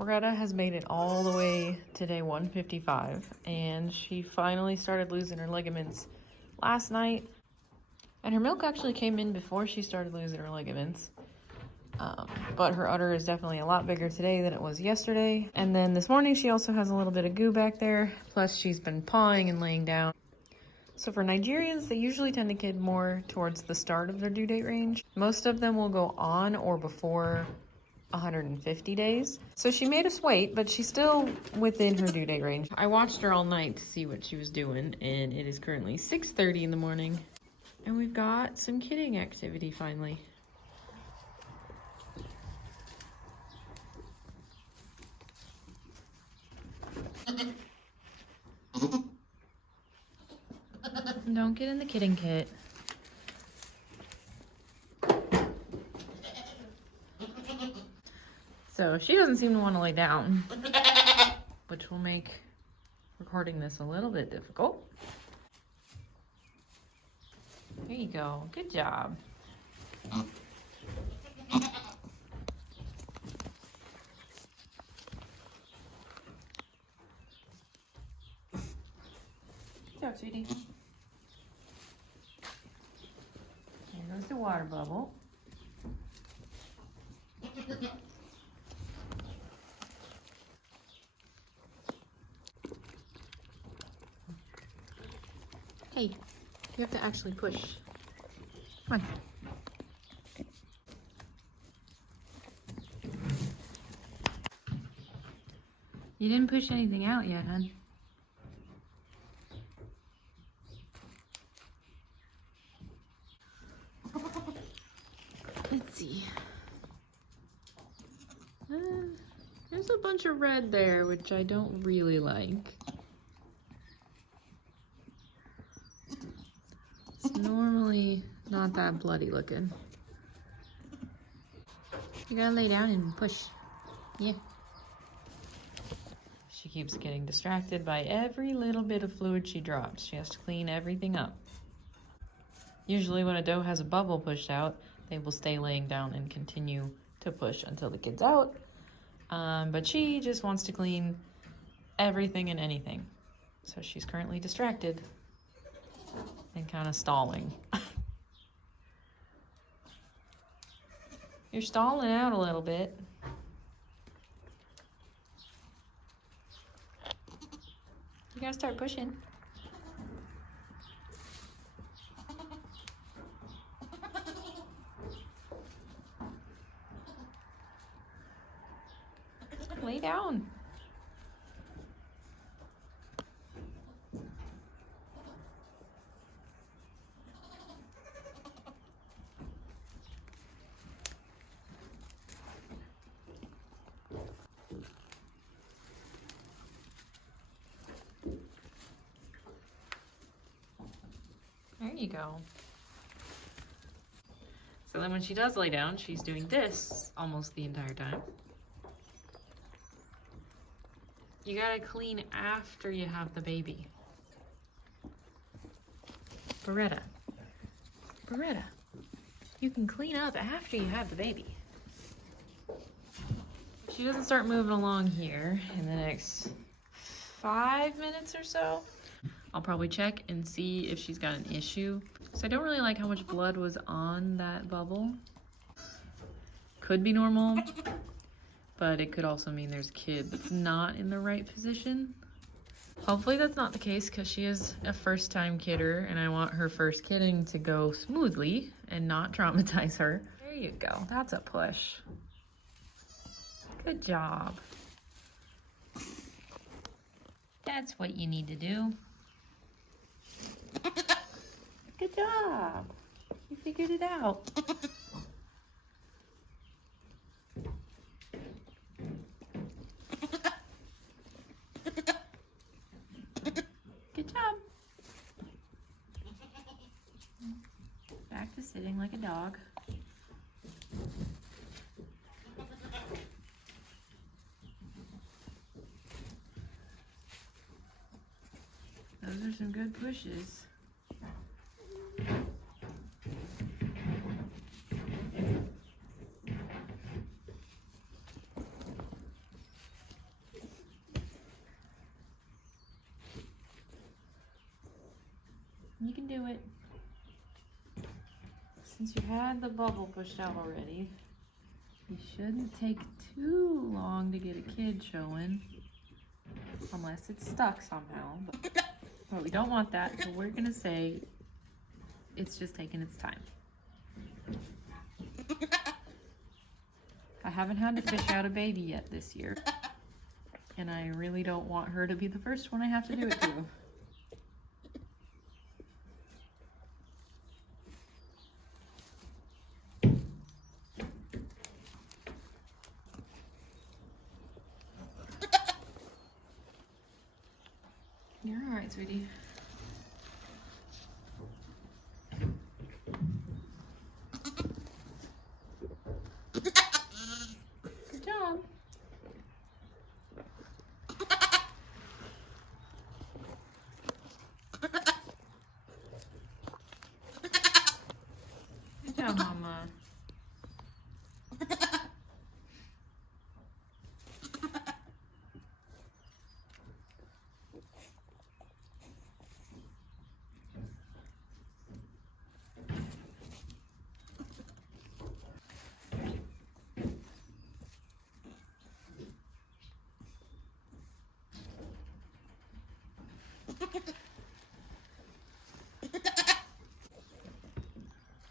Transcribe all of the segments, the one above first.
Beretta has made it all the way to day 155, and she finally started losing her ligaments last night. And her milk actually came in before she started losing her ligaments. But her udder is definitely a lot bigger today than it was yesterday. And then this morning she also has a little bit of goo back there, plus she's been pawing and laying down. So for Nigerians, they usually tend to kid more towards the start of their due date range. Most of them will go on or before 150 days. So she made us wait, but she's still within her due date range. I watched her all night to see what she was doing, and it is currently 6:30 in the morning. And we've got some kidding activity finally. Don't get in the kidding kit. So she doesn't seem to want to lay down, which will make recording this a little bit difficult. There you go. Good job. Good job, sweetie. There goes the water bubble. Hey, you have to actually push. Come on. You didn't push anything out yet, hon. Let's see. There's a bunch of red there, which I don't really like. It's normally not that bloody looking. You gotta lay down and push. Yeah. She keeps getting distracted by every little bit of fluid she drops. She has to clean everything up. Usually when a doe has a bubble pushed out, they will stay laying down and continue to push until the kid's out. But she just wants to clean everything and anything. So she's currently distracted and kind of stalling. You're stalling out a little bit. You gotta start pushing. Lay down. There you go. So then when she does lay down, she's doing this almost the entire time. You gotta clean after you have the baby. Beretta. Beretta. You can clean up after you have the baby. If she doesn't start moving along here in the next 5 minutes or so, I'll probably check and see if she's got an issue. So I don't really like how much blood was on that bubble. Could be normal, but it could also mean there's a kid that's not in the right position. Hopefully that's not the case because she is a first-time kidder and I want her first kidding to go smoothly and not traumatize her. There you go. That's a push. Good job. That's what you need to do. Good job. You figured it out. Good job. Back to sitting like a dog. Those are some good pushes. You can do it. Since you had the bubble pushed out already, you shouldn't take too long to get a kid showing. Unless it's stuck somehow. But we don't want that, so we're gonna say it's just taking its time. I haven't had to fish out a baby yet this year. And I really don't want her to be the first one I have to do it to. You're all right, sweetie. Good job. Good job, Mama.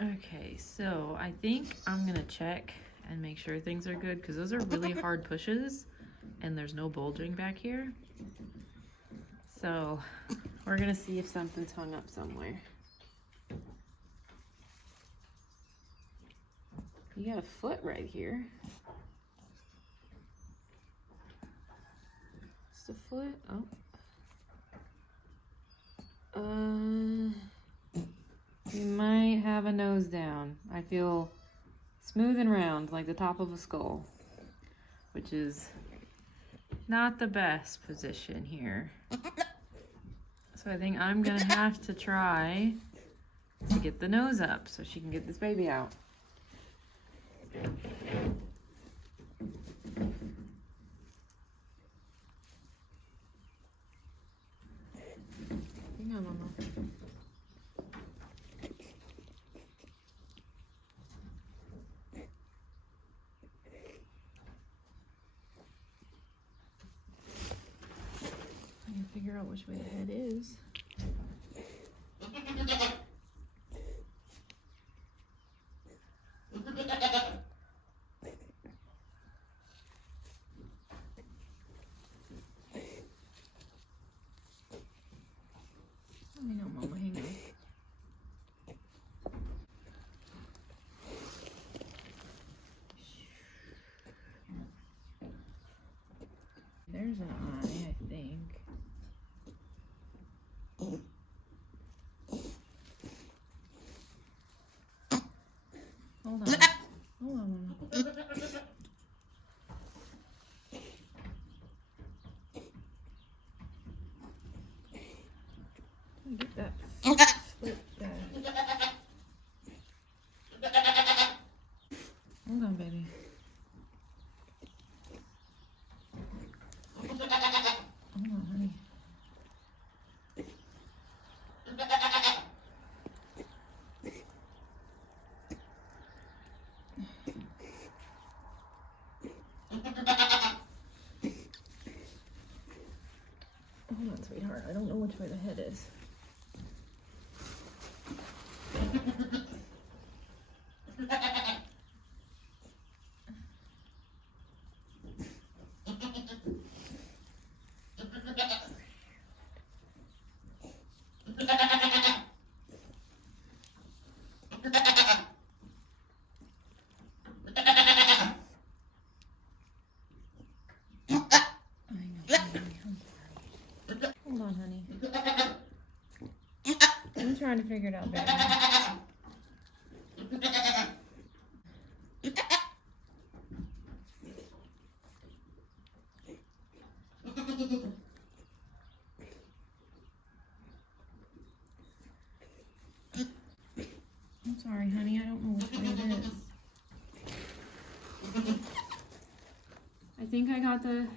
Okay, so I think I'm gonna check and make sure things are good because those are really hard pushes and there's no bulging back here. So we're gonna see if something's hung up somewhere. You got a foot right here. Just a foot. Oh. You might have a nose down. I feel smooth and round like the top of a skull, which is not the best position here. So I think I'm gonna have to try to get the nose up so she can get this baby out. Hang on, Mama. I can figure out which way the head is. Hang on, Mama, hang on. There's an eye, I think. Hold on. Hold on, Mama. Get that slit back. Hold on, baby. Hold on, honey. Hold on, sweetheart. I don't know which way the head is. Hold on, honey. I'm trying to figure it out, baby. I'm sorry, honey. I don't know which way it is. I think I got the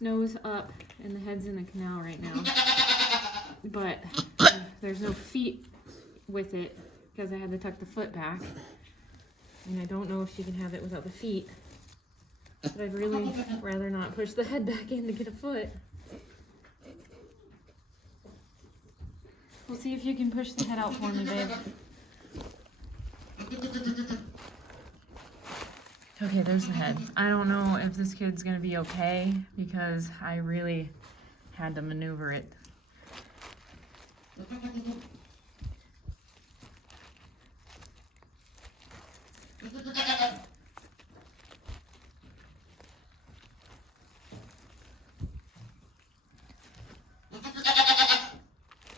nose up and the head's in the canal right now. But there's no feet with it because I had to tuck the foot back. And I don't know if she can have it without the feet. But I'd really rather not push the head back in to get a foot. We'll see if you can push the head out for me, babe. Okay, there's the head. I don't know if this kid's gonna be okay because I really had to maneuver it.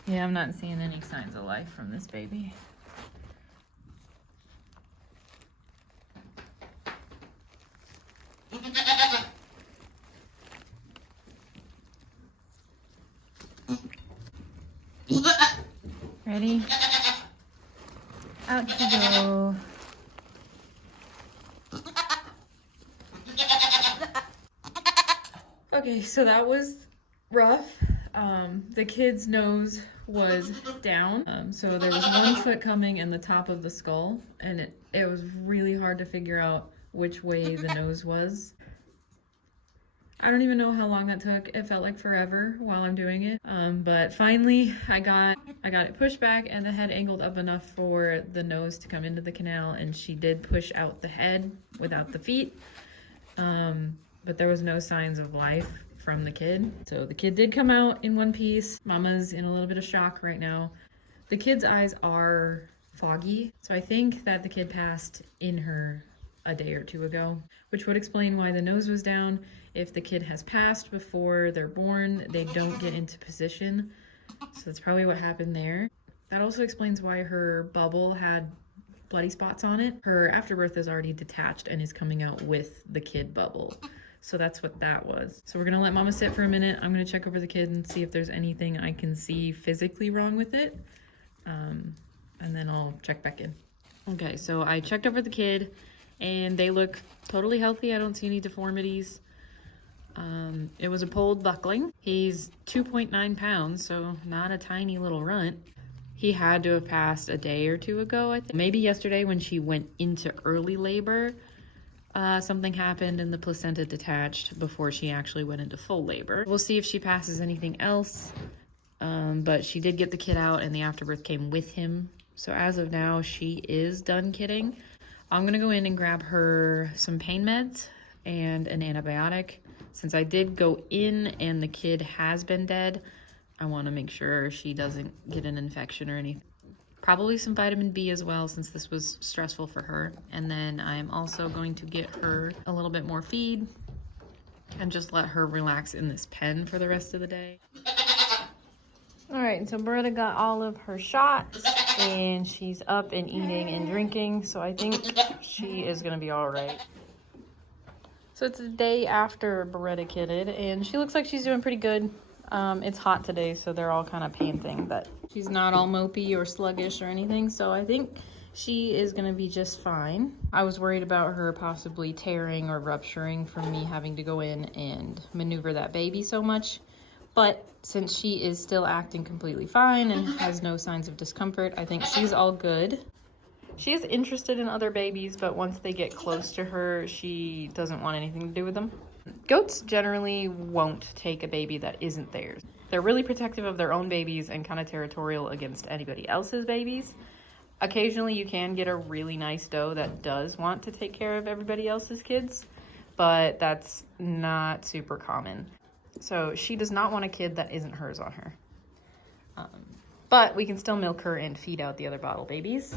Yeah, I'm not seeing any signs of life from this baby. Ready? Out you go. Okay, so that was rough. The kid's nose was down. So there was one foot coming in the top of the skull, and it was really hard to figure out which way the nose was. I don't even know how long that took. It felt like forever while I'm doing it. But finally I got it pushed back and the head angled up enough for the nose to come into the canal, and she did push out the head without the feet. But there was no signs of life from the kid. So the kid did come out in one piece. Mama's in a little bit of shock right now. The kid's eyes are foggy, so I think that the kid passed in her a day or two ago, which would explain why the nose was down. If the kid has passed before they're born, they don't get into position. So that's probably what happened there. That also explains why her bubble had bloody spots on it. Her afterbirth is already detached and is coming out with the kid bubble. So that's what that was. So we're gonna let Mama sit for a minute. I'm gonna check over the kid and see if there's anything I can see physically wrong with it. And then I'll check back in. Okay, so I checked over the kid and they look totally healthy. I don't see any deformities. It was a polled buckling. He's 2.9 pounds, so not a tiny little runt. He had to have passed a day or two ago, I think. Maybe yesterday when she went into early labor, something happened and the placenta detached before she actually went into full labor. We'll see if she passes anything else, but she did get the kid out and the afterbirth came with him. So as of now, she is done kidding. I'm gonna go in and grab her some pain meds and an antibiotic. Since I did go in and the kid has been dead, I want to make sure she doesn't get an infection or anything. Probably some vitamin B as well, since this was stressful for her. And then I'm also going to get her a little bit more feed and just let her relax in this pen for the rest of the day. All right, so Beretta got all of her shots and she's up and eating and drinking. So I think she is going to be all right. So it's the day after Beretta kidded, and she looks like she's doing pretty good. It's hot today, so they're all kind of panting, but she's not all mopey or sluggish or anything, so I think she is going to be just fine. I was worried about her possibly tearing or rupturing from me having to go in and maneuver that baby so much, but since she is still acting completely fine and has no signs of discomfort, I think she's all good. She is interested in other babies, but once they get close to her, she doesn't want anything to do with them. Goats generally won't take a baby that isn't theirs. They're really protective of their own babies and kind of territorial against anybody else's babies. Occasionally you can get a really nice doe that does want to take care of everybody else's kids, but that's not super common. So she does not want a kid that isn't hers on her. But we can still milk her and feed out the other bottle babies.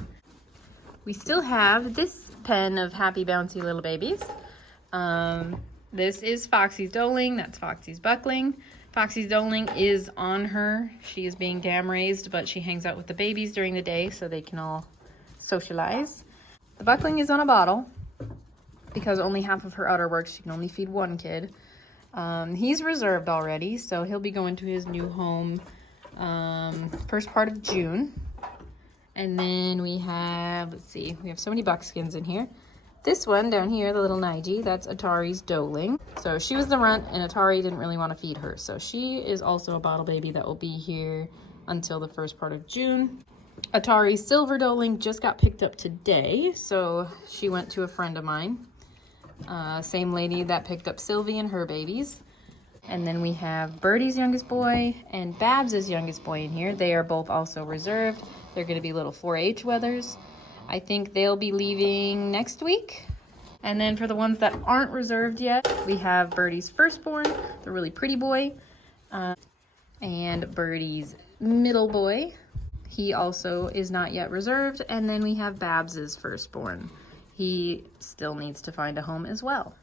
We still have this pen of happy, bouncy little babies. This is Foxy's doeling. That's Foxy's buckling. Foxy's doeling is on her. She is being dam raised, but she hangs out with the babies during the day so they can all socialize. The buckling is on a bottle because only half of her udder works. She can only feed one kid. He's reserved already, so he'll be going to his new home first part of June. And then we have, let's see, we have so many buckskins in here. This one down here, the little Nige, that's Atari's doeling. So she was the runt and Atari didn't really want to feed her. So she is also a bottle baby that will be here until the first part of June. Atari silver doeling just got picked up today, so she went to a friend of mine. Same lady that picked up Sylvie and her babies. And then we have Birdie's youngest boy and Babs's youngest boy in here. They are both also reserved. They're going to be little 4-H wethers. I think they'll be leaving next week. And then for the ones that aren't reserved yet, we have Birdie's firstborn, the really pretty boy, and Birdie's middle boy. He also is not yet reserved. And then we have Babs's firstborn. He still needs to find a home as well.